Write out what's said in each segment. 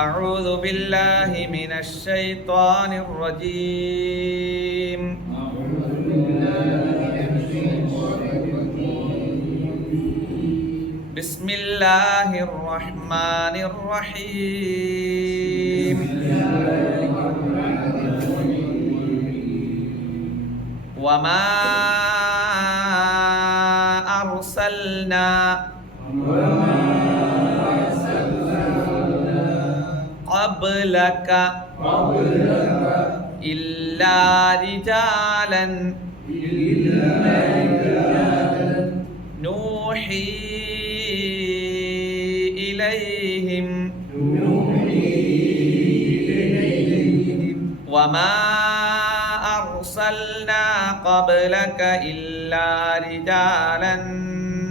أعوذ بالله من الشيطان الرجيم بسم الله الرحمن الرحيم وما أرسلنا قبلك إلا رجالا نوحي إليهم وما أرسلنا قبلك إلا رجالا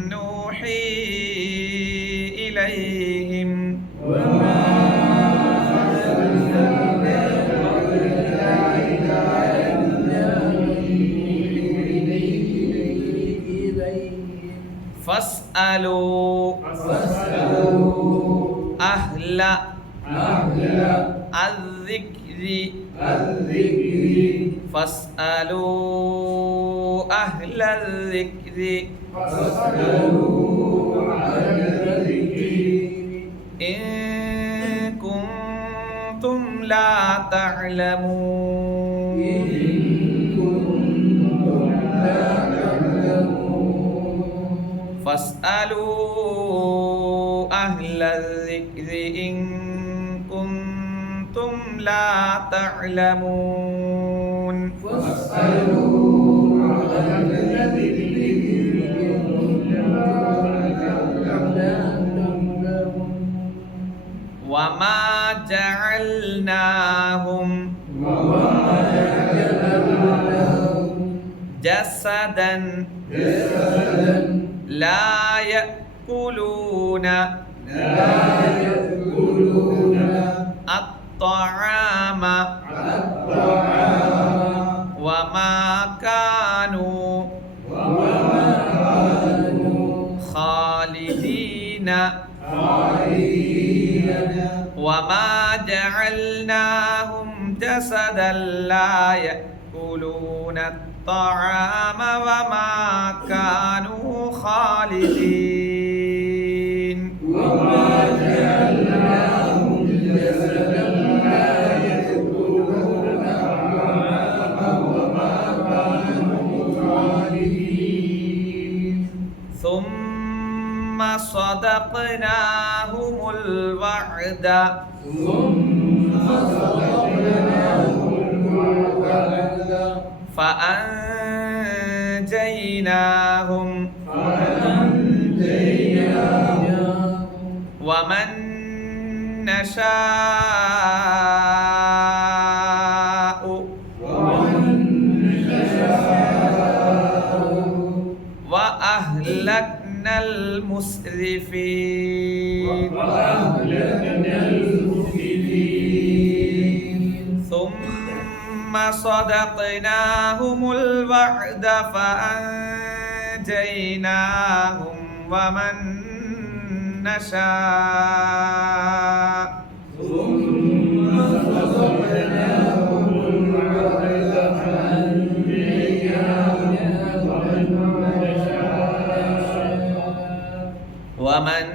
نوحي إليهم فاسألوا أهل الذكر فاسألوا أهل الذكر إن كنتم لا تعلمون فاسألوا أهل الذكر إن كنتم لا تعلمون وما جعلناهم جسدا لا يأكلون الطعام وما كانوا خالدين وما جعلناهم جسدا لا يأكلون الطعام وما كانوا خالدين وما جعلناهم جسدا لا يأكلون الطعام وما كانوا خالدين ثم صدقناهم الوعد فأنجيناهم ومن نشاء وأهلكنا المسرفين ثم صدقناهم الوعد فأنجيناهم ومن نشاء ومن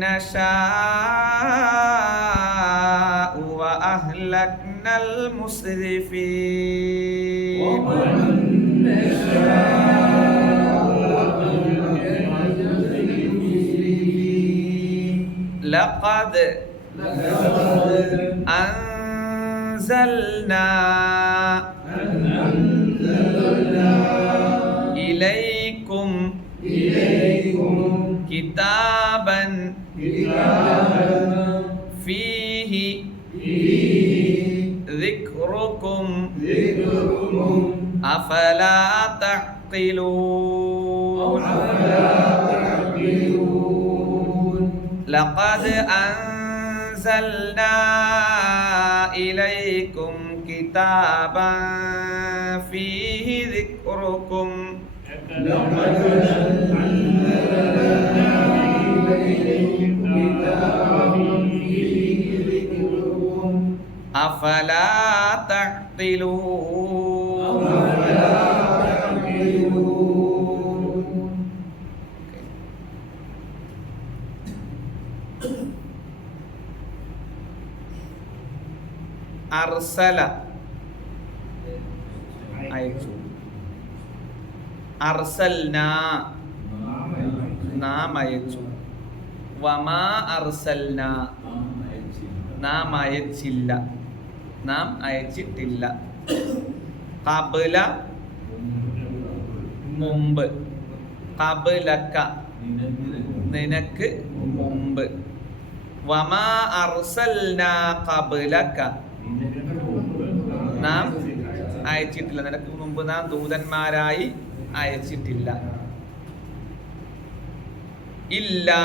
نشاء وأهلكنا المسرفين لقد أنزلنا إليكم كتابا فيه ذكركم أفلا تعقلون لقد أنزلنا إليكم كتابا فيه ذكركم لقد أنزلنا إليكم كتابا فيه അഫലാ തഅഖിലൂൻ. അർസല അയച്ചു. അർസൽനാ നാം അയച്ചു. വമാ അർസൽനാ നാം അയച്ചില്ല, നാം അയച്ചിട്ടില്ല. ഖബ്ല മുമ്പ്, ഖബ്ലക നിനക്ക് മുമ്പ്. വമാ അർസൽനാ ഖബ്ലക നാം അയച്ചിട്ടില്ല, നിനക്ക് മുമ്പ് നാം ദൂതന്മാരായി അയച്ചിട്ടില്ല. ഇല്ലാ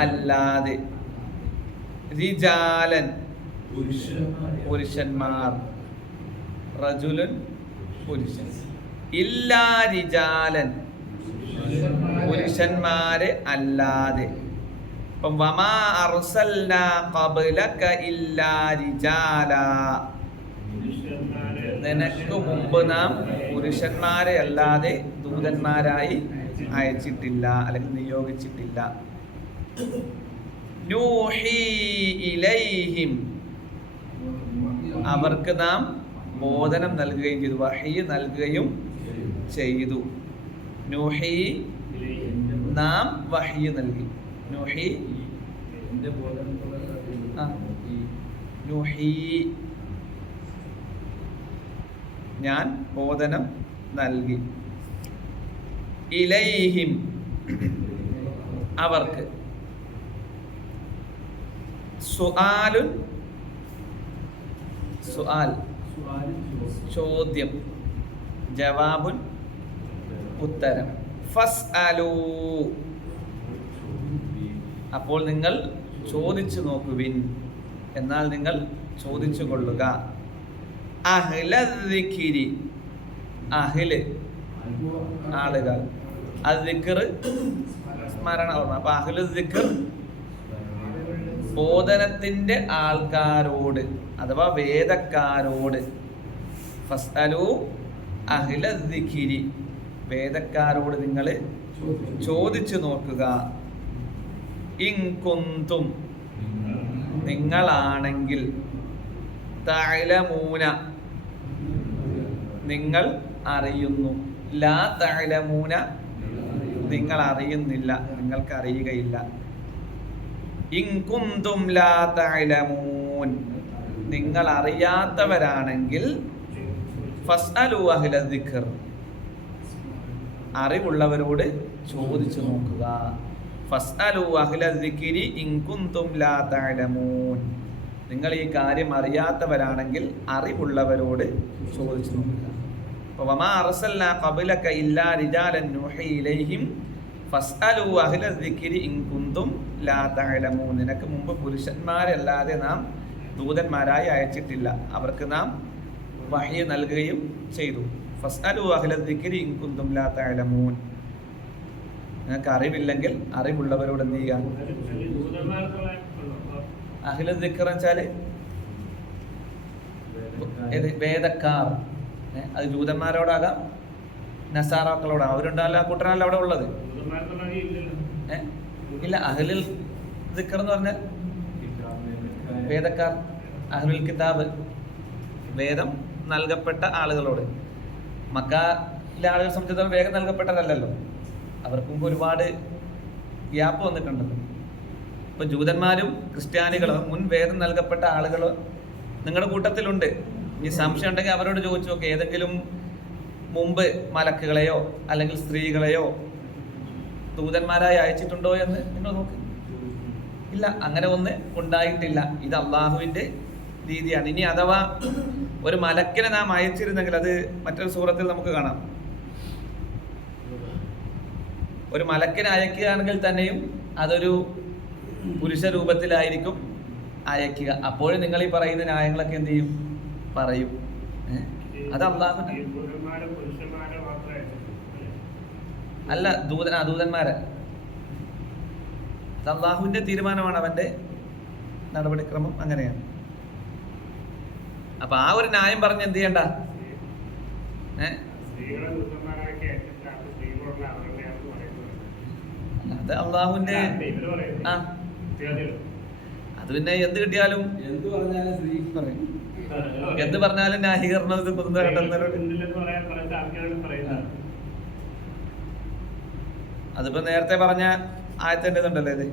അല്ലാതെ, റിജാലൻ പുരുഷന്മാർ, റജുലുൻ പുരുഷൻ. ഇല്ലാ റിജാലൻ പുരുഷന്മാരെ അല്ലാതെ. അപ്പം വമാ അർസൽനാ ഖബ്ലക ഇല്ലാ റിജാലാ നിനക്ക് മുമ്പ് നാം പുരുഷന്മാരെ അല്ലാതെ ദൂതന്മാരായി അയച്ചിട്ടില്ല അല്ലെങ്കിൽ നിയോഗിച്ചിട്ടില്ല. നൂഹി ഇലൈഹിം അവർക്ക് നാം ബോധനം നൽകുകയും ചെയ്തു, വഹി നൽകുകയും ചെയ്തു. നൂഹി നാം വഹി നൽകി. നൂഹി നൂഹി ഞാൻ ബോധനം നൽകി. ഇലൈഹിം അവർക്ക്. സുആലുൻ സുആൽ ചോദ്യം, ജവാബുൻ ഉത്തരം. ഫസ്അലൂ അപ്പോൾ നിങ്ങൾ ചോദിച്ചു നോക്കുവിൻ, എന്നാൽ നിങ്ങൾ ചോദിച്ചു കൊള്ളുക. അഹ്ലദ്ദിക്രി അഹ്ല് ആളുകൾ, അദ്ദിക്ർ സ്മരണ ഓർമ്മ. അപ്പൊ അഹ്ലുദ്ദിക്ർ ബോധനത്തിന്റെ ആൾക്കാരോട് അഥവാ വേദക്കാരോട്. ഫസ്അലൂ അഹ്ലദ്ദിക്രി വേദക്കാരോട് നിങ്ങൾ ചോദിച്ചു നോക്കുക. ഇൻ കുന്തും നിങ്ങളാണെങ്കിൽ, തഅലമൂന നിങ്ങൾ അറിയുന്നു, ലാ തഅലമൂന നിങ്ങൾ അറിയുന്നില്ല, നിങ്ങൾക്ക് അറിയുകയില്ല. ഇൻ കുന്തും ലാ തഅലമൂൻ നിങ്ങൾ അറിയാത്തവരാണെങ്കിൽ, ഫസ്അലൂ അഹ്ലദ്ദിക്ർ അറിവുള്ളവരോട് ചോദിച്ചു നോക്കുക. ഫസ്അലൂ അഹ്ലദ്ദിക്രി ഇൻ കുന്തും ലാ തഅലമൂൻ നിങ്ങൾ ഈ കാര്യം അറിയാത്തവരാണെങ്കിൽ അറിവുള്ളവരോട് ചോദിച്ചു നോക്കുക. അപ്പോൾ വമാ അർസൽനാ ഖബ്ലക ഇല്ലാ റിജാലൻ നൂഹി ഇലൈഹിം ഫസ്അലൂ അഹ്ലദ്ദിക്രി ഇൻ കുന്തും ലാ തഅലമൂൻ നിനക്ക് മുമ്പ് പുരുഷന്മാരല്ലാതെ നാം ദൂതന്മാരായി അയച്ചിട്ടില്ല, അവർക്ക് നാം വഹി നൽകുകയും ചെയ്തു. ഫസ്അലൂ അഹ്ലദ്ദിക്രി ഇൻ കുന്തും ലാ തഅലമൂൻ നിങ്ങൾക്ക് അറിവില്ലെങ്കിൽ അറിവുള്ളവരോട് എന്ത് ചെയ്യുക? അഹ്ലുദ്ദിക്ർ വെച്ചാല് വേദക്കാർ. അത് ജൂതന്മാരോടാകാം, നസാറാക്കളോടാകാം. അവരുണ്ടല്ല, ആ കൂട്ടരല്ല അവിടെ ഉള്ളത്. ഇല്ല, അഹ്ലുൽ ദിക്ർ എന്ന് പറഞ്ഞാൽ വേദക്കാർ, അഹ്ലുൽ കിതാബ് വേദം നൽകപ്പെട്ട ആളുകളോട്. മക്കയിലെ ആളുകളെ സംബന്ധിച്ചിടത്തോളം വേഗം നൽകപ്പെട്ടതല്ലല്ലോ, അവർക്ക് മുമ്പ് ഒരുപാട് ഗ്യാപ്പ് വന്നിട്ടുണ്ടല്ലോ. ഇപ്പൊ ജൂതന്മാരും ക്രിസ്ത്യാനികളും മുൻ വേദം നൽകപ്പെട്ട ആളുകൾ നിങ്ങളുടെ കൂട്ടത്തിലുണ്ട്. ഇനി സംശയം ഉണ്ടെങ്കിൽ അവരോട് ചോദിച്ചു നോക്കുക, ഏതെങ്കിലും മുമ്പ് മലക്കുകളെയോ അല്ലെങ്കിൽ സ്ത്രീകളെയോ ദൂതന്മാരായി അയച്ചിട്ടുണ്ടോ എന്ന് നിങ്ങൾ നോക്ക്. ഇല്ല, അങ്ങനെ ഒന്ന് ഉണ്ടായിട്ടില്ല. ഇത് അള്ളാഹുവിന്റെ രീതിയാണ്. ഇനി അഥവാ ഒരു മലക്കിനെ നാം അയച്ചിരുന്നെങ്കിൽ, അത് മറ്റൊരു സൂറത്തിൽ നമുക്ക് കാണാം. ഒരു മലക്കിനെ അയക്കുകയാണെങ്കിൽ തന്നെയും അതൊരു പുരുഷ രൂപത്തിലായിരിക്കും അയക്കുക. അപ്പോഴും നിങ്ങൾ ഈ പറയുന്ന ന്യായങ്ങളൊക്കെ എന്ത് ചെയ്യും? പറയും. അത് അള്ളാഹുവിന്റെ അല്ല, ദൂതന്മാരെ അള്ളാഹുവിന്റെ തീരുമാനമാണ്, അവന്റെ നടപടിക്രമം അങ്ങനെയാണ്. അപ്പൊ ആ ഒരു ന്യായം പറഞ്ഞ് എന്ത് ചെയ്യണ്ട, അത് അള്ളാഹുവിന്റെ അത് പിന്നെ എന്ത് കിട്ടിയാലും എന്ത് പറഞ്ഞാലും ന്യായീകരണം അതിപ്പോ നേരത്തെ പറഞ്ഞ ആയത്തിന്റെ ഇതുണ്ടല്ലോ ഇത്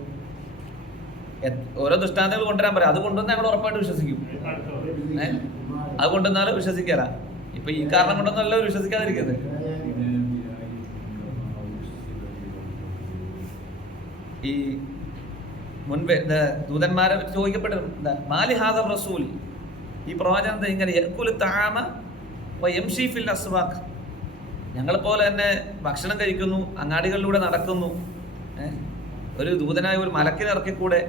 ഓരോ ദൃഷ്ടാന്തങ്ങൾ കൊണ്ടുവരാൻ പറയാം. അത് കൊണ്ടുവന്ന് ഞങ്ങൾ ഉറപ്പായിട്ട് വിശ്വസിക്കും. അത് കൊണ്ടുവന്നാലും വിശ്വസിക്കാല. ഇപ്പൊ ഈ കാരണം കൊണ്ടൊന്നല്ലോ വിശ്വസിക്കാതിരിക്കുന്നത്. ഈ മുൻപേ ദൂതന്മാരെ ചോദിക്കപ്പെട്ടത് എന്താ, മാലി ഹാദർ റസൂൽ, ഈ പ്രവാചകൻ ഇങ്ങനെ യഅ്കുലു തആമ വയംശി ഫിൽ അസ്വാഖ്, ഞങ്ങളെപ്പോലെ തന്നെ ഭക്ഷണം കഴിക്കുന്നു, അങ്ങാടികളിലൂടെ നടക്കുന്നു, ഒരു ദൂതനായ ഒരു മലക്കിനെ ഇറക്കിക്കൂടെ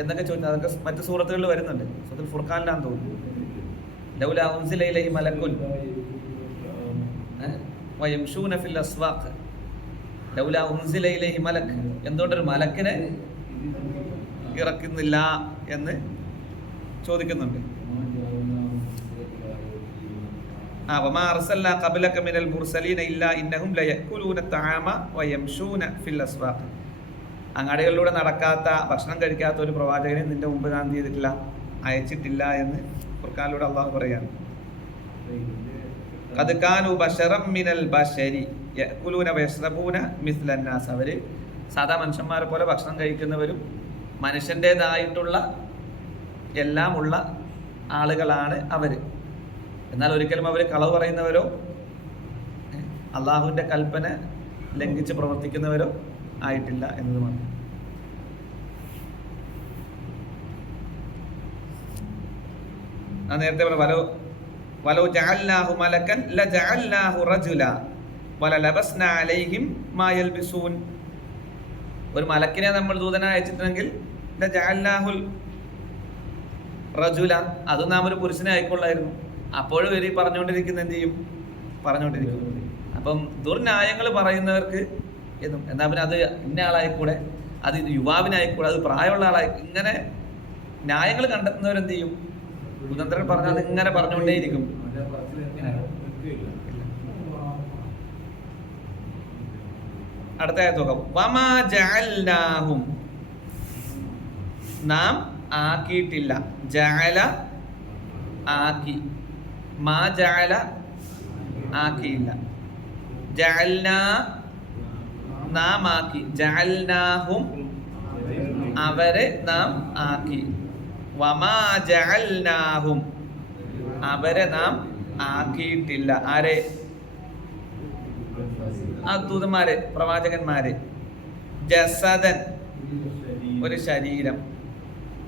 എന്നൊക്കെ ചോദിച്ചു. അതൊക്കെ മറ്റു സൂറത്തുകളിൽ വരുന്നുണ്ട്. സൂറത്തുൽ ഫുർഖാനിലാന്ന് തോന്നുന്നു. ലൗലാ ഉൻസില ഇലൈഹി മലക്കുൻ വയംശൂന ഫിൽ അസ്വാഖ്, ലൗലാ ഉൻസില ഇലൈഹി മലക്, എന്തുകൊണ്ടൊരു മലക്കിനെ ഇറക്കുന്നില്ല എന്ന് ചോദിക്കുന്നുണ്ട്. വമാ അർസൽനാ ഖബ്ലക മിനൽ മുർസലീന ഇല്ലാ ഇന്നഹും ലയഅ്കുലൂന തആമ വയംശൂന ഫിൽ അസ്വാഖ്, അങ്ങാടികളിലൂടെ നടക്കാത്ത, ഭക്ഷണം കഴിക്കാത്ത ഒരു പ്രവാചകനെ നിന്റെ മുമ്പ് ഞാൻ ചെയ്തിട്ടില്ല, അയച്ചിട്ടില്ല എന്ന് ഖുർആനിലൂടെ അള്ളാഹു പറയാണ്. ഖദ് കാനൂ ബശറം മിനൽ ബശരി യഅ്കുലൂന വയശ്റബൂന മിസ്ലൻ നാസ്, അവര് സാധാ മനുഷ്യന്മാരെ പോലെ ഭക്ഷണം കഴിക്കുന്നവരും മനുഷ്യൻ്റെതായിട്ടുള്ള എല്ലാം ഉള്ള ആളുകളാണ് അവര്. എന്നാൽ ഒരിക്കലും അവർ കളവ് പറയുന്നവരോ അള്ളാഹുവിന്റെ കൽപ്പന ലംഘിച്ച് പ്രവർത്തിക്കുന്നവരോ ആയിട്ടില്ല എന്നത് മാത്രം. നേരത്തെ പറഞ്ഞു വലോ ജഅൽനാഹു മലകൻ ലജഅൽനാഹു റജുല വലലബസ്നാ അലൈഹിം മാ യൽബിസൂൻ, ഒരു മലക്കിനെ നമ്മൾ ദൂതനായി അയച്ചിട്ടുണ്ടെങ്കിൽ ലജഅൽനാഹുൽ റജുല, അത് നാം ഒരു പുരുഷനെ അയക്കൊള്ളായിരുന്നു. അപ്പോഴും ഇവർ പറഞ്ഞുകൊണ്ടിരിക്കുന്ന എന്ത് ചെയ്യും, പറഞ്ഞുകൊണ്ടിരിക്കും. അപ്പം ദുർന്യായങ്ങൾ പറയുന്നവർക്ക് എന്നും എന്നാ പിന്നെ അത് ഇന്ന ആളായിക്കൂടെ, അത് യുവാവിനായിക്കൂടെ, അത് പ്രായമുള്ള ആളായി, ഇങ്ങനെ ന്യായങ്ങൾ കണ്ടെത്തുന്നവരെന്ത് ചെയ്യും, കുതന്ത്രൻ പറഞ്ഞാൽ അത് ഇങ്ങനെ പറഞ്ഞുകൊണ്ടേയിരിക്കും. അടുത്ത ആയത്തോക്കാം, വമാ ജഅൽനാഹും, നാം ആക്കിയിട്ടില്ല, ജഅല ആക്കി, മാ ജഅല ആക്കിയില്ല, ജഅൽനാ നാം ആക്കി, ജഅൽനാഹും അവരെ നാം ആക്കി, വമാ ജഅൽനാഹും അവരെ നാം ആക്കിയിട്ടില്ല. ആരെ? ആ ദൂതന്മാരെ, പ്രവാചകന്മാരെ. ജസദൻ ഒരു ശരീരം.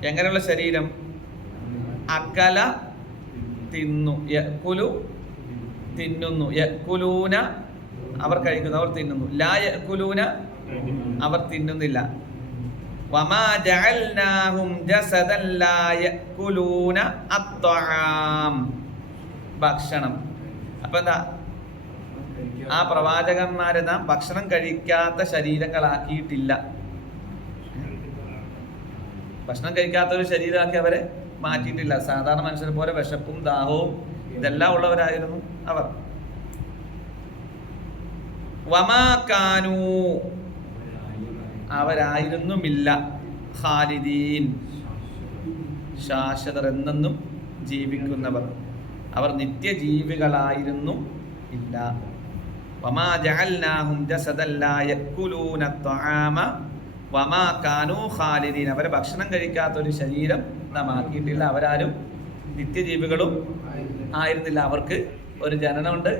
എങ്ങനെയുള്ള ശരീരം? അക്കല തിന്നു, യഅ്കുലു തിന്നുന്നു, യഅ്കുലൂന അവർ കഴിക്കുന്നു, അവർ തിന്നുന്നു, ലാ യഅ്കുലൂന അവർ തിന്നുന്നില്ല. വമാ ജഅൽനാഹും ജസദൻ ലാ യഅ്കുലൂന അത്ത്വാം, ഭക്ഷണം. അപ്പൊ എന്താ, ആ പ്രവാചകന്മാരെ നാം ഭക്ഷണം കഴിക്കാത്ത ശരീരങ്ങളാക്കിയിട്ടില്ല. ഭക്ഷണം കഴിക്കാത്ത ഒരു ശരീരമാക്കി അവരെ മാറ്റിയിട്ടില്ല. സാധാരണ മനുഷ്യരെ പോലെ വിശപ്പും ദാഹവും ഇതെല്ലാം ഉള്ളവരായിരുന്നു അവർ. വമാ കാനൂ അവരായിരുന്നുമില്ല, ഖാലിദീൻ ശാശ്വതർ എന്നെന്നും ജീവിക്കുന്നവർ, അവർ നിത്യജീവികളായിരുന്നു ഇല്ല. വമാ ജഅൽനാഹും ജസദൻ ലാ യഅ്കുലൂന അത്ത്വാമ വമാ കാനൂ ഖാലിദീൻ, അവരെ ഭക്ഷണം കഴിക്കാത്ത ഒരു ശരീരം നാം ആക്കിയിട്ടില്ല. അവരാരും നിത്യജീവികളും ആയിരുന്നില്ല. അവർക്ക് ഒരു ജനനമുണ്ട്,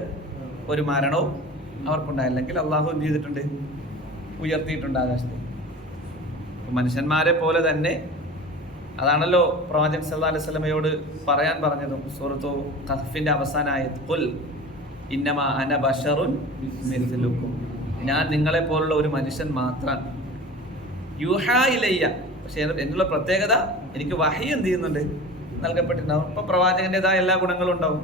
ഒരു മരണവും അവർക്കുണ്ടായില്ലെങ്കിൽ അള്ളാഹു എന്ത് ചെയ്തിട്ടുണ്ട്, ഉയർത്തിയിട്ടുണ്ട് ആകാശത്ത്. മനുഷ്യന്മാരെ പോലെ തന്നെ, അതാണല്ലോ പ്രവാചകൻ സല്ലല്ലാഹു അലൈഹി വസല്ലമയോട് പറയാൻ പറഞ്ഞതും സൂറത്തു കഹ്ഫിന്റെ അവസാനായത്, ഖുൽ ഇന്നമാ അന ബശറുൻ മിസ്ലുക്കും, ഞാൻ നിങ്ങളെ പോലുള്ള ഒരു മനുഷ്യൻ മാത്രം. യൂഹാ ഇലയ്യ, പക്ഷെ എന്നുള്ള പ്രത്യേകത, എനിക്ക് വഹി എന്ത് ചെയ്യുന്നുണ്ട്, നൽകപ്പെട്ടിട്ടുണ്ടാവും. ഇപ്പൊ പ്രവാചകന്റേതായ എല്ലാ ഗുണങ്ങളും ഉണ്ടാവും.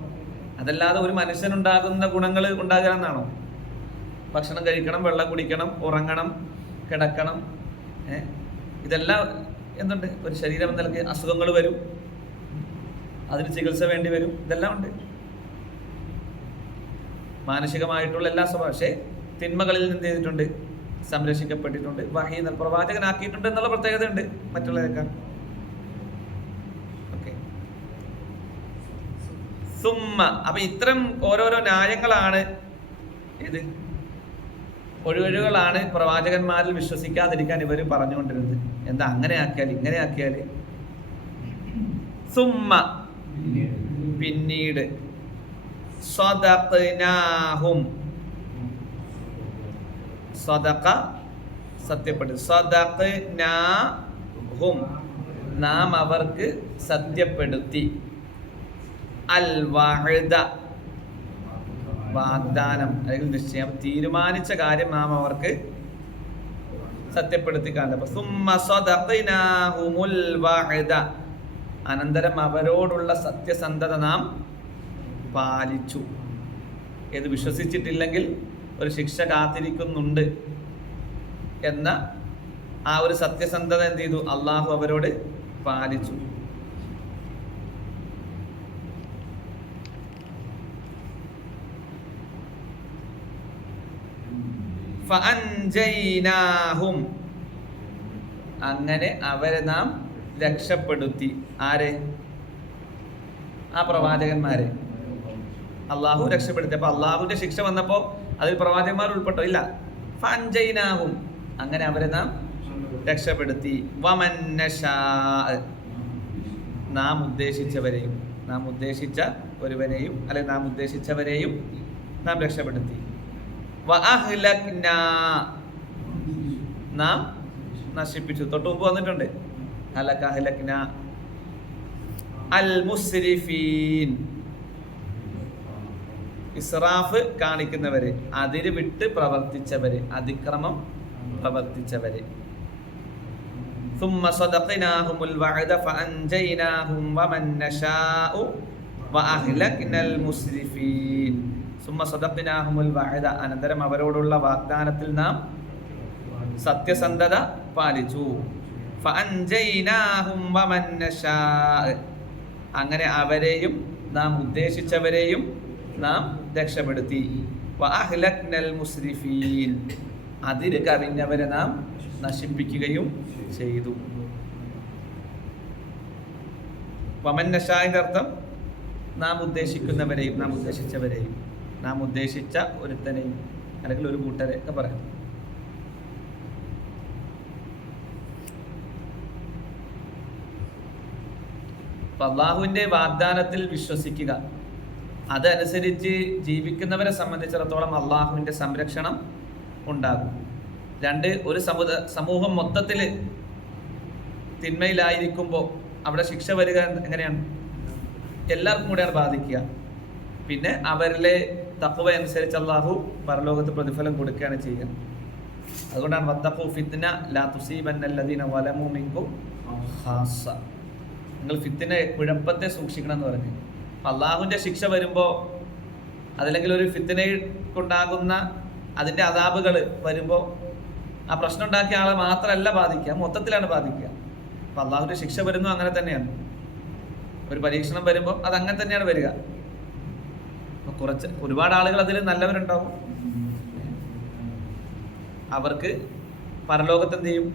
അതല്ലാതെ ഒരു മനുഷ്യനുണ്ടാകുന്ന ഗുണങ്ങൾ ഉണ്ടാകുക എന്നാണോ? ഭക്ഷണം കഴിക്കണം, വെള്ളം കുടിക്കണം, ഉറങ്ങണം, കിടക്കണം, ഇതെല്ലാം എന്തുണ്ട്, ഒരു ശരീരം നൽകി അസുഖങ്ങൾ വരും. അതിന് ചികിത്സ വേണ്ടി വരും, ഇതെല്ലാം ഉണ്ട്. മാനസികമായിട്ടുള്ള എല്ലാ സ്വഭാവം, പക്ഷേ തിന്മകളിൽ നിന്ന് എന്ത് ചെയ്തിട്ടുണ്ട്? സംരക്ഷിക്കപ്പെട്ടിട്ടുണ്ട്, വഹീ പ്രവാചകനാക്കിയിട്ടുണ്ട് എന്നുള്ള പ്രത്യേകത ഉണ്ട് മറ്റുള്ളവരെക്കാൾ. ഓക്കെ. സുമ്മ, അപ്പൊ ഇത്തരം ഓരോരോ ന്യായങ്ങളാണ്, ഇത് ഒഴിവഴിവുകളാണ് പ്രവാചകന്മാരിൽ വിശ്വസിക്കാതിരിക്കാൻ ഇവർ പറഞ്ഞുകൊണ്ടിരുന്നത്. എന്താ അങ്ങനെ ആക്കിയാൽ, ഇങ്ങനെ ആക്കിയാൽ. സുമ്മ, പിന്നീട്, സ്വദഖ്നാഹും, സ്വദഖ സത്യപ്പെടുത്തി, സ്വദഖ്നാഹും നാം അവർക്ക് സത്യപ്പെടുത്തി, അൽ വഅദ വാഗ്ദാനം അല്ലെങ്കിൽ നിശ്ചയം, തീരുമാനിച്ച കാര്യം നാം അവർക്ക് സത്യപ്പെടുത്തി കാണില്ല. സുമ്മ സ്വദഖ്നാഹുമുൽ വഅദ, അനന്തരം അവരോടുള്ള സത്യസന്ധത നാം പാലിച്ചു. ഏത് വിശ്വസിച്ചിട്ടില്ലെങ്കിൽ ഒരു ശിക്ഷ കാത്തിരിക്കുന്നുണ്ട് എന്ന ആ ഒരു സത്യസന്ധത എന്ത് ചെയ്തു? അള്ളാഹു അവരോട് പാലിച്ചു. ഫഅൻജൈനാഹും, അങ്ങനെ അവരെ നാം രക്ഷപ്പെടുത്തി. ആരെ? ആ പ്രവാചകന്മാരെ അള്ളാഹു രക്ഷപ്പെടുത്തി. അപ്പൊ അള്ളാഹുവിന്റെ ശിക്ഷ വന്നപ്പോ അതിൽ പ്രവാചകന്മാർ ഉൾപ്പെട്ടോ? ഇല്ല. ഫഅൻജൈനാഹും, അങ്ങനെ അവരെ നാം രക്ഷപ്പെടുത്തി. വമൻ നശാ, നാം ഉദ്ദേശിച്ചവരെയും, നാം ഉദ്ദേശിച്ച ഒരുവനെയും അല്ലെങ്കിൽ നാം ഉദ്ദേശിച്ചവരെയും നാം രക്ഷപ്പെടുത്തി. വഅഹ്ലക്നാ, നാം നശിപ്പിച്ചു. തൊട്ട് മുമ്പ് വന്നിട്ടുണ്ട്. അഹ്ലക്നാ അൽ മുസ്രിഫീൻ, ഇസ്രാഫ് കാണിക്കുന്നവരെ, അതിര് വിട്ട് പ്രവർത്തിച്ചവരെ, അതിക്രമം പ്രവർത്തിച്ചവരെ. ثم صدقناهم الوعد فأنجيناهم ومن نشاء وأهلكنا المسرفين. ثم صدقناهم الوعد, അനന്തരം അവരോടുള്ള വാഗ്ദാനത്തിൽ നാം സത്യസന്ധത പാലിച്ചു. فأنجيناهم ومن نشاء, അങ്ങനെ അവരെയും നാം ഉദ്ദേശിച്ചവരെയും നാം രക്ഷപ്പെടുത്തി. വഅഹ്ലക്നൽ മുസ്രിഫീൻ, അതിര് കവിഞ്ഞവരെ നാം നശിപ്പിക്കുകയും ചെയ്തു. വമൻ നശാഇന്റെ അർത്ഥം നാം ഉദ്ദേശിക്കുന്നവരെയും നാം ഉദ്ദേശിച്ചവരെയും നാം ഉദ്ദേശിച്ച ഒരുത്തനെയും അല്ലെങ്കിൽ ഒരു കൂട്ടരെ ഒക്കെ പറയാം. അള്ളാഹുവിന്റെ വാഗ്ദാനത്തിൽ വിശ്വസിക്കുക, അതനുസരിച്ച് ജീവിക്കുന്നവരെ സംബന്ധിച്ചിടത്തോളം അള്ളാഹുവിന്റെ സംരക്ഷണം ഉണ്ടാകും. രണ്ട്, ഒരു സമൂഹം മൊത്തത്തിൽ തിന്മയിലായിരിക്കുമ്പോൾ അവിടെ ശിക്ഷ വരിക എങ്ങനെയാണ്? എല്ലാവർക്കും കൂടെയാണ് ബാധിക്കുക. പിന്നെ അവരിലെ തഖ്വ അനുസരിച്ച് അള്ളാഹു പരലോകത്ത് പ്രതിഫലം കൊടുക്കുകയാണ് ചെയ്യുക. അതുകൊണ്ടാണ് വത്തഖൂ ഫിത്ന ലാ തുസീബന്നല്ലദീന വലമൂ മിൻകും ഖാസ്സ, നിങ്ങൾ ഫിത്തിനെ, കുഴപ്പത്തെ സൂക്ഷിക്കണം എന്ന് പറഞ്ഞു. അള്ളാഹുവിന്റെ ശിക്ഷ വരുമ്പോൾ അതല്ലെങ്കിൽ ഒരു ഫിത്തിനയ്ക്കുണ്ടാകുന്ന അതിന്റെ അദാബുകൾ വരുമ്പോൾ ആ പ്രശ്നം ഉണ്ടാക്കിയ ആളെ മാത്രമല്ല ബാധിക്കുക, മൊത്തത്തിലാണ് ബാധിക്കുക. അപ്പൊ അള്ളാഹുവിന്റെ ശിക്ഷ വരുന്നു അങ്ങനെ തന്നെയാണ്. ഒരു പരീക്ഷണം വരുമ്പോൾ അത് അങ്ങനെ തന്നെയാണ് വരിക. ഒരുപാട് ആളുകൾ അതിൽ നല്ലവരുണ്ടാവും, അവർക്ക് പരലോകത്ത് എന്ത് ചെയ്യും?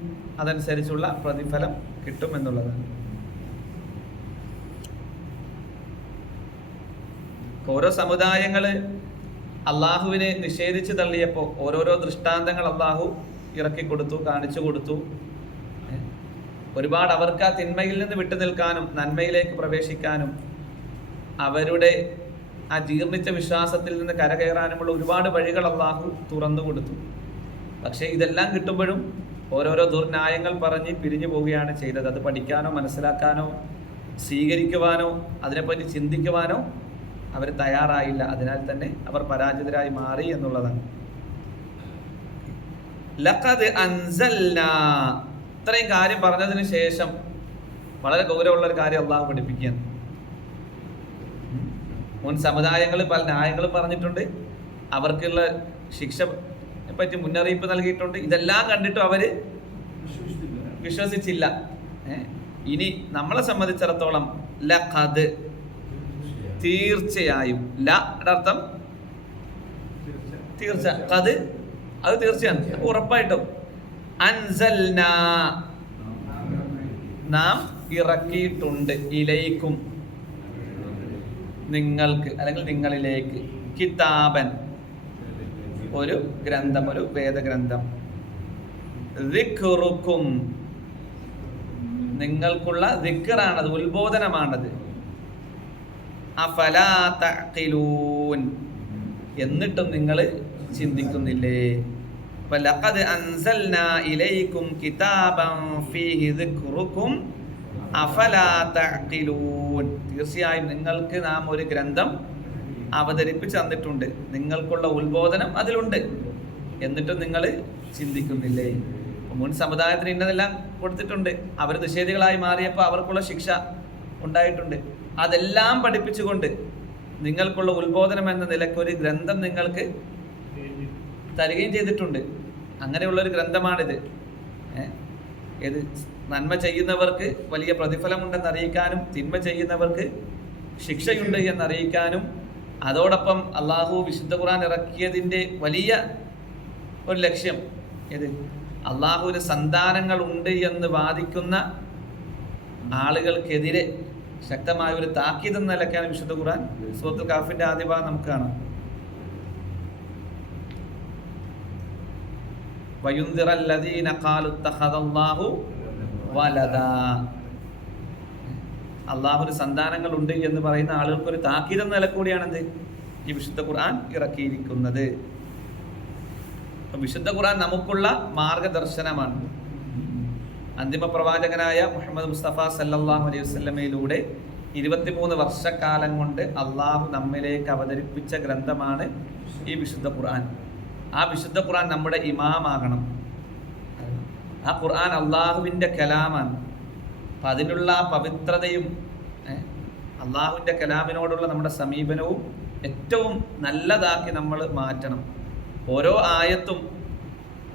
അതനുസരിച്ചുള്ള പ്രതിഫലം കിട്ടും എന്നുള്ളതാണ്. ഓരോ സമുദായങ്ങള് അള്ളാഹുവിനെ നിഷേധിച്ച് തള്ളിയപ്പോൾ ഓരോരോ ദൃഷ്ടാന്തങ്ങൾ അള്ളാഹു ഇറക്കി കൊടുത്തു, കാണിച്ചു കൊടുത്തു. ഒരുപാട് അവർക്ക് ആ തിന്മയിൽ നിന്ന് വിട്ടു നിൽക്കാനും നന്മയിലേക്ക് പ്രവേശിക്കാനും അവരുടെ ആ ജീർണിച്ച വിശ്വാസത്തിൽ നിന്ന് കരകയറാനുമുള്ള ഒരുപാട് വഴികൾ അള്ളാഹു തുറന്നു കൊടുത്തു. പക്ഷേ ഇതെല്ലാം കിട്ടുമ്പോഴും ഓരോരോ ദുർന്യായങ്ങൾ പറഞ്ഞ് പിരിഞ്ഞു പോവുകയാണ് ചെയ്തത്. അത് പഠിക്കാനോ മനസ്സിലാക്കാനോ സ്വീകരിക്കുവാനോ അതിനെപ്പറ്റി ചിന്തിക്കുവാനോ അവർ തയ്യാറായില്ല. അതിനാൽ തന്നെ അവർ പരാജിതരായി മാറി എന്നുള്ളതാണ്. ലഖദ് അൻസൽനാ, ഇത്രയും കാര്യം പറഞ്ഞതിന് ശേഷം വളരെ ഗൗരവമുള്ള ഒരു കാര്യം അള്ളാഹു പഠിപ്പിക്കുകയാണ്. മുൻ സമുദായങ്ങൾ പല ന്യായങ്ങളും പറഞ്ഞിട്ടുണ്ട്, അവർക്കുള്ള ശിക്ഷ പറ്റി മുന്നറിയിപ്പ് നൽകിയിട്ടുണ്ട്. ഇതെല്ലാം കണ്ടിട്ടും അവര് വിശ്വസിച്ചില്ല. ഇനി നമ്മളെ സംബന്ധിച്ചിടത്തോളം ലഖദ് തീർച്ചയായും. ല അർത്ഥം തീർച്ച, അത് തീർച്ചയാണ്, ഉറപ്പായിട്ടും. അൻസൽന നാം ഇറക്കിയിട്ടുണ്ട്, ഇലൈക്കും നിങ്ങൾക്ക് അല്ലെങ്കിൽ നിങ്ങളിലേക്ക്, കിതാബൻ ഒരു ഗ്രന്ഥം, ഒരു വേദഗ്രന്ഥം, ദിക്റുക്കും നിങ്ങൾക്കുള്ള ദിക്റാണത്, ഉത്ബോധനമാണത്. അഫലാ തഅഖിലൂൻ എന്നിട്ടും നിങ്ങൾ ചിന്തിക്കുന്നില്ലേ? വലഖദ് അൻസൽനാ ഇലൈക്കും കിതാബൻ ഫീഹി ദിക്റുക്കും അഫലാ തഅഖിലൂൻ തീർച്ചയായും നിങ്ങൾക്ക് നാം ഒരു ഗ്രന്ഥം അവതരിപ്പിച്ച് തന്നിട്ടുണ്ട്, നിങ്ങൾക്കുള്ള ഉത്ബോധനം അതിലുണ്ട്, എന്നിട്ടും നിങ്ങൾ ചിന്തിക്കുന്നില്ലേ? മുൻ സമുദായത്തിന് ഇന്നതെല്ലാം കൊടുത്തിട്ടുണ്ട്, അവർ നിഷേധികളായി മാറിയപ്പോൾ അവർക്കുള്ള ശിക്ഷ ഉണ്ടായിട്ടുണ്ട്. അതെല്ലാം പഠിപ്പിച്ചുകൊണ്ട് നിങ്ങൾക്കുള്ള ഉത്ബോധനം എന്ന നിലയ്ക്ക് ഒരു ഗ്രന്ഥം നിങ്ങൾക്ക് തരികയും ചെയ്തിട്ടുണ്ട്. അങ്ങനെയുള്ളൊരു ഗ്രന്ഥമാണിത്. ഏത് നന്മ ചെയ്യുന്നവർക്ക് വലിയ പ്രതിഫലമുണ്ടെന്ന് അറിയിക്കാനും തിന്മ ചെയ്യുന്നവർക്ക് ശിക്ഷയുണ്ട് എന്നറിയിക്കാനും, അതോടൊപ്പം അള്ളാഹു വിശുദ്ധ ഖുർആൻ ഇറക്കിയതിൻ്റെ വലിയ ഒരു ലക്ഷ്യം ഏത് അള്ളാഹുവിന് സന്താനങ്ങൾ ഉണ്ട് എന്ന് വാദിക്കുന്ന ആളുകൾക്കെതിരെ ശക്തമായ ഒരു താക്കീത് എന്ന നിലയ്ക്കാണ് വിശുദ്ധ ഖുർആൻ സൂറത്തുൽ കഹ്ഫിന്റെ ആദ്യ ഭാഗം നമുക്ക് കാണാം. വയുൻദിറല്ലദീന ഖാലു ഇത്തഖദല്ലാഹു വലദാ അള്ളാഹുവിന് സന്താനങ്ങൾ ഉണ്ട് എന്ന് പറയുന്ന ആളുകൾക്ക് ഒരു താക്കീത് എന്ന നില കൂടിയാണെന്ത് ഈ വിശുദ്ധ ഖുർആൻ ഇറക്കിയിരിക്കുന്നത്. വിശുദ്ധ ഖുർആൻ നമുക്കുള്ള മാർഗദർശനമാണ്. അന്തിമ പ്രവാചകനായ മുഹമ്മദ് മുസ്തഫ സല്ലല്ലാഹു അലൈഹി വസല്ലമയിലൂടെ 23 വർഷക്കാലം കൊണ്ട് അള്ളാഹു നമ്മിലേക്ക് അവതരിപ്പിച്ച ഗ്രന്ഥമാണ് ഈ വിശുദ്ധ ഖുർആൻ. ആ വിശുദ്ധ ഖുർആൻ നമ്മുടെ ഇമാമാകണം. ആ ഖുർആൻ അള്ളാഹുവിൻ്റെ കലാമാണ്. അപ്പം അതിനുള്ള പവിത്രതയും അള്ളാഹുവിൻ്റെ കലാമിനോടുള്ള നമ്മുടെ സമീപനവും ഏറ്റവും നല്ലതാക്കി നമ്മൾ മാറ്റണം. ഓരോ ആയത്തും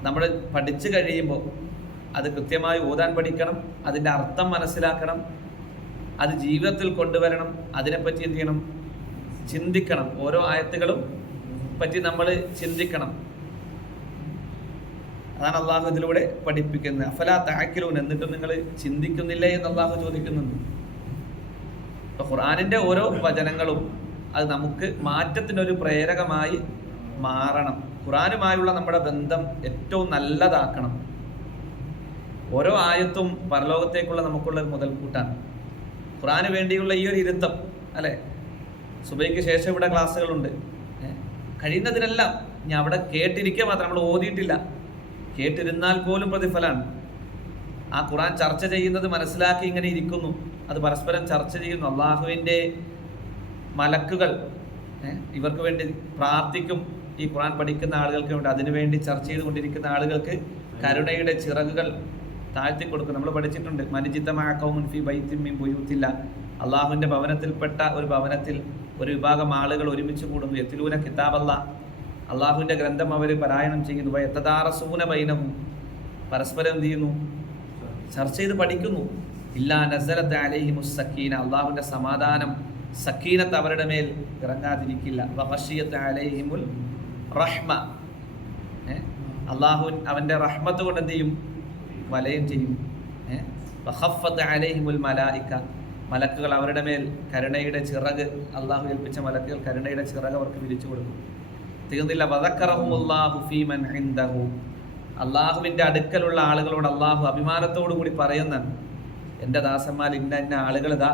നമ്മൾ പഠിച്ചു കഴിയുമ്പോൾ അത് കൃത്യമായി ഓതാൻ പഠിക്കണം, അതിൻ്റെ അർത്ഥം മനസ്സിലാക്കണം, അത് ജീവിതത്തിൽ കൊണ്ടുവരണം, അതിനെപ്പറ്റി എന്ത് ചെയ്യണം? ചിന്തിക്കണം. ഓരോ ആയത്തുകളും പറ്റി നമ്മൾ ചിന്തിക്കണം. അതാണ് അള്ളാഹു ഇതിലൂടെ പഠിപ്പിക്കുന്നത്. അഫലാ തഅഖിലൂൻ എന്നിട്ടും നിങ്ങൾ ചിന്തിക്കുന്നില്ലേ എന്ന് അള്ളാഹു ചോദിക്കുന്നുണ്ട്. അപ്പോൾ ഖുർആനിൻ്റെ ഓരോ വചനങ്ങളും അത് നമുക്ക് മാറ്റത്തിനൊരു പ്രേരകമായി മാറണം. ഖുർആനുമായുള്ള നമ്മുടെ ബന്ധം ഏറ്റവും നല്ലതാക്കണം. ഓരോ ആയത്തും പരലോകത്തേക്കുള്ള നമുക്കുള്ള ഒരു മുതൽക്കൂട്ടാണ്. ഖുർആന് വേണ്ടിയുള്ള ഈ ഒരു ഇരുത്തം അല്ലേ, സുബൈക്ക് ശേഷം ഇവിടെ ക്ലാസ്സുകളുണ്ട്. കഴിയുന്നതിനെല്ലാം ഞാൻ അവിടെ കേട്ടിരിക്കുക മാത്രം, നമ്മൾ ഓതിയിട്ടില്ല, കേട്ടിരുന്നാൽ പോലും പ്രതിഫലമാണ്. ആ ഖുർആൻ ചർച്ച ചെയ്യുന്നത് മനസ്സിലാക്കി ഇങ്ങനെ ഇരിക്കുന്നു, അത് പരസ്പരം ചർച്ച ചെയ്യുന്നു. അള്ളാഹുവിൻ്റെ മലക്കുകൾ ഇവർക്ക് വേണ്ടി പ്രാർത്ഥിക്കും. ഈ ഖുർആൻ പഠിക്കുന്ന ആളുകൾക്ക് വേണ്ടി, അതിനുവേണ്ടി ചർച്ച ചെയ്തുകൊണ്ടിരിക്കുന്ന ആളുകൾക്ക് കരുണയുടെ ചിറകുകൾ താഴ്ത്തി കൊടുക്കും. നമ്മൾ പഠിച്ചിട്ടുണ്ട്, മനിജിത്തമാക്കൗമുൻ ഫി ബൈത്തിൻ മിൻ ബുയൂത്തില്ല. അള്ളാഹുവിൻ്റെ ഭവനത്തിൽപ്പെട്ട ഒരു ഭവനത്തിൽ ഒരു വിഭാഗം ആളുകൾ ഒരുമിച്ച് കൂടുന്നു. യത്ലൂന കിതാബല്ലാ, അള്ളാഹുവിൻ്റെ ഗ്രന്ഥം അവർ പാരായണം ചെയ്യുന്നു. യതദാറസൂന ബൈനഹും, പരസ്പരം എന്ത് ചെയ്യുന്നു? ചർച്ച ചെയ്ത് പഠിക്കുന്നു. ഇല്ലാ നസലത്ത് അലൈഹിമുസ് സക്കീന, അള്ളാഹുവിൻ്റെ സമാധാനം സക്കീനത്ത് അവരുടെ മേൽ ഇറങ്ങാതിരിക്കില്ല. വഖശിയത്ത് അലൈഹിമുൽ റഹ്മ, അള്ളാഹു അവൻ്റെ റഹ്മത്ത് കൊണ്ട് എന്ത് ചെയ്യും? വലയം ചെയ്യും. വഖഫത്ത് അലൈഹിമുൽ മലായിക, മലക്കുകൾ അവരുടെ മേൽ കരുണയുടെ ചിറക്, അള്ളാഹു ഏൽപ്പിച്ച മലക്കുകൾ കരുണയുടെ ചിറക് അവർക്ക് വിരിച്ചു കൊടുക്കും. തീർന്നില്ല. വദക്കറഹുമുല്ലാഹു ഫീമൻ ഇൻദഹു, അള്ളാഹുവിൻ്റെ അടുക്കലുള്ള ആളുകളോട് അള്ളാഹു അഭിമാനത്തോടു കൂടി പറയുന്നതാണ്, എൻ്റെ ദാസന്മാർ ഇന്ന ഇന്ന ആളുകൾ ഇതാ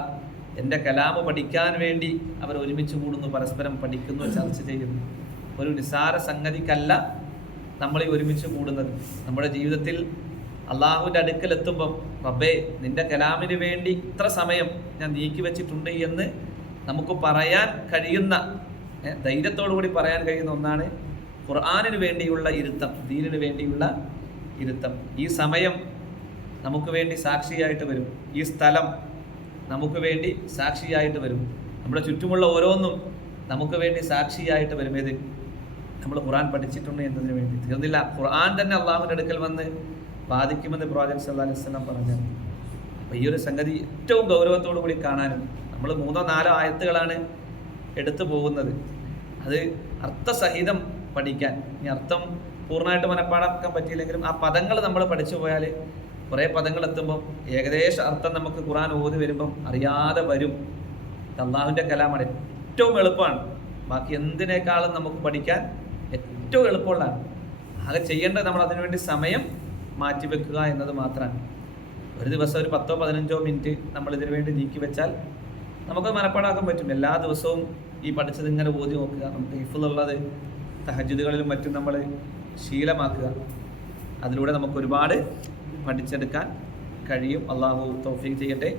എൻ്റെ കലാമ് പഠിക്കാൻ വേണ്ടി അവർ ഒരുമിച്ച് കൂടുന്നു, പരസ്പരം പഠിക്കുന്നു, ചർച്ച ചെയ്യുന്നു. ഒരു നിസാര സംഗതിക്കല്ല നമ്മൾ ഈ ഒരുമിച്ച് കൂടുന്നത്. നമ്മുടെ ജീവിതത്തിൽ അള്ളാഹുവിൻ്റെ അടുക്കൽ എത്തുമ്പം റബ്ബേ നിൻ്റെ കലാമിന് വേണ്ടി ഇത്ര സമയം ഞാൻ നീക്കി വെച്ചിട്ടുണ്ട് എന്ന് നമുക്ക് പറയാൻ കഴിയുന്ന, ധൈര്യത്തോടു കൂടി പറയാൻ കഴിയുന്ന ഒന്നാണ് ഖുർആനിന് വേണ്ടിയുള്ള ഇരുത്തം, ദീനിന് വേണ്ടിയുള്ള ഇരുത്തം. ഈ സമയം നമുക്ക് വേണ്ടി സാക്ഷിയായിട്ട് വരും. ഈ സ്ഥലം നമുക്ക് വേണ്ടി സാക്ഷിയായിട്ട് വരും. നമ്മുടെ ചുറ്റുമുള്ള ഓരോന്നും നമുക്ക് വേണ്ടി സാക്ഷിയായിട്ട് വരും. ഏത്? നമ്മൾ ഖുർആൻ പഠിച്ചിട്ടുണ്ട് എന്നതിന് വേണ്ടി. തീർന്നില്ല, ഖുർആൻ തന്നെ അള്ളാഹുവിൻ്റെ അടുക്കൽ വന്ന് ബാധിക്കുമെന്ന് പ്രവാചകൻ സല്ലല്ലാഹു അലൈഹി വസല്ലം പറഞ്ഞു. അപ്പോൾ ഈ ഒരു സംഗതി ഏറ്റവും ഗൗരവത്തോടു കൂടി കാണാനും, നമ്മൾ 3-4 ആയത്തുകളാണ് എടുത്തു പോകുന്നത്. അത് അർത്ഥസഹിതം പഠിക്കാൻ, ഇനി അർത്ഥം പൂർണ്ണമായിട്ട് മനഃപ്പാടാക്കാൻ പറ്റിയില്ലെങ്കിലും ആ പദങ്ങൾ നമ്മൾ പഠിച്ചു പോയാൽ കുറേ പദങ്ങൾ എത്തുമ്പം ഏകദേശ അർത്ഥം നമുക്ക് ഖുർആൻ ഓതി വരുമ്പം അറിയാതെ വരും. അള്ളാഹുവിൻ്റെ കലാമാണ്, ഏറ്റവും എളുപ്പമാണ്. ബാക്കി എന്തിനേക്കാളും നമുക്ക് പഠിക്കാൻ ഏറ്റവും എളുപ്പമുള്ളതാണ്. ആകെ ചെയ്യേണ്ടത് നമ്മൾ അതിനുവേണ്ടി സമയം മാറ്റിവെക്കുക എന്നത് മാത്രമാണ്. ഒരു ദിവസം ഒരു 10-15 മിനിറ്റ് നമ്മൾ ഇതിനു വേണ്ടി നീക്കി വെച്ചാൽ നമുക്ക് മനഃപ്പാടാക്കാൻ പറ്റും. എല്ലാ ദിവസവും ഈ പഠിച്ചത് ഇങ്ങനെ ഓതി നോക്കുക. നമുക്ക് ഹിഫ്ളുള്ളത് തഹജ്ജുദുകളിലും മറ്റും നമ്മൾ ശീലമാക്കുക. അതിലൂടെ നമുക്ക് ഒരുപാട് പഠിച്ചെടുക്കാൻ കഴിയും. അള്ളാഹു തൗഫീഖ് ചെയ്യട്ടെ.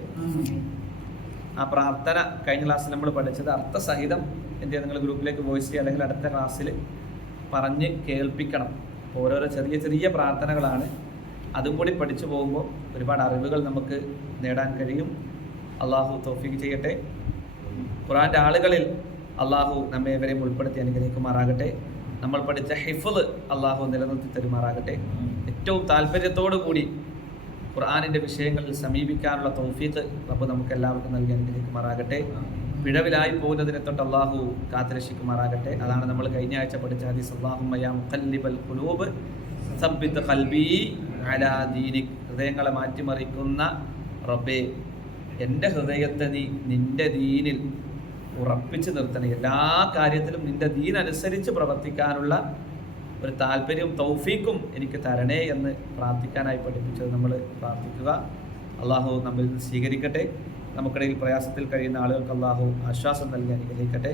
ആ പ്രാർത്ഥന കഴിഞ്ഞ ക്ലാസ്സിൽ നമ്മൾ പഠിച്ചത് അർത്ഥസഹിതം എന്ത് ചെയ്യുക, നിങ്ങൾ ഗ്രൂപ്പിലേക്ക് വോയിസ് ചെയ്യുക, അല്ലെങ്കിൽ അടുത്ത ക്ലാസ്സിൽ പറഞ്ഞ് കേൾപ്പിക്കണം. അപ്പോൾ ഓരോരോ ചെറിയ ചെറിയ പ്രാർത്ഥനകളാണ്. അതും കൂടി പഠിച്ചു പോകുമ്പോൾ ഒരുപാട് അറിവുകൾ നമുക്ക് നേടാൻ കഴിയും. അള്ളാഹു തൗഫീഖ് ചെയ്യട്ടെ. ഖുർആൻ്റെ ആളുകളിൽ അള്ളാഹു നമ്മെ ഇവരെയും ഉൾപ്പെടുത്തി അനുഗ്രഹിക്കുമാറാകട്ടെ. നമ്മൾ പഠിച്ച ഹിഫ്ള് അള്ളാഹു നിലനിർത്തി തരുമാറാകട്ടെ. ഏറ്റവും താല്പര്യത്തോടു കൂടി ഖുർആനിൻ്റെ വിഷയങ്ങളിൽ സമീപിക്കാനുള്ള തൗഫീഖ് റബ്ബ് നമുക്ക് എല്ലാവർക്കും നൽകി അനുഗ്രഹിക്കുമാറാകട്ടെ. പിഴവിലായി പോകുന്നതിനെ തൊട്ട് അള്ളാഹു കാത്തുരക്ഷിക്കുമാറാകട്ടെ. അതാണ് നമ്മൾ കഴിഞ്ഞ ആഴ്ച പഠിച്ച ഹദീസ്. അല്ലാഹുമ്മ യാ മുഖല്ലിബൽ ഖുലൂബ് സബ്ബിത് ഖൽബി അലാ ദീനിക്. ഹൃദയങ്ങളെ മാറ്റിമറിക്കുന്ന റബ്ബേ, എൻ്റെ ഹൃദയത്തെ നീ നിൻ്റെ ദീനിൽ ഉറപ്പിച്ച് നിർത്തണേ. എല്ലാ കാര്യത്തിലും നിൻ്റെ ദീൻ അനുസരിച്ച് പ്രവർത്തിക്കാനുള്ള ഒരു താല്പര്യവും തൗഫീക്കും എനിക്ക് തരണേ എന്ന് പ്രാർത്ഥിക്കാനായി പഠിപ്പിച്ചത് നമ്മൾ പ്രാർത്ഥിക്കുക. അള്ളാഹു നമ്മിൽ നിന്ന് സ്വീകരിക്കട്ടെ. നമുക്കിടയിൽ പ്രയാസത്തിൽ കഴിയുന്ന ആളുകൾക്ക് അള്ളാഹു ആശ്വാസം നൽകി അനുഗ്രഹിക്കട്ടെ.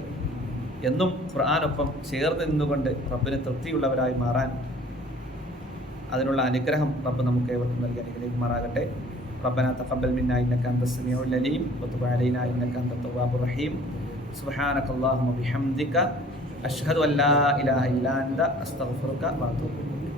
എന്നും ഖുർആനൊപ്പം ചേർന്ന് നിന്നുകൊണ്ട് റബ്ബിന് തൃപ്തിയുള്ളവരായി മാറാൻ അതിനുള്ള അനുഗ്രഹം റബ്ബ് നമുക്ക് ഏവർക്കും നൽകി അനുഗ്രഹിക്കുമാറാകട്ടെ. ربنا تقبل منا إنك أنت السميع العليم وتب علينا إنك أنت التواب الرحيم. سبحانك اللهم وبحمدك أشهد أن لا إله إلا أنت أستغفرك وأتوب إليك.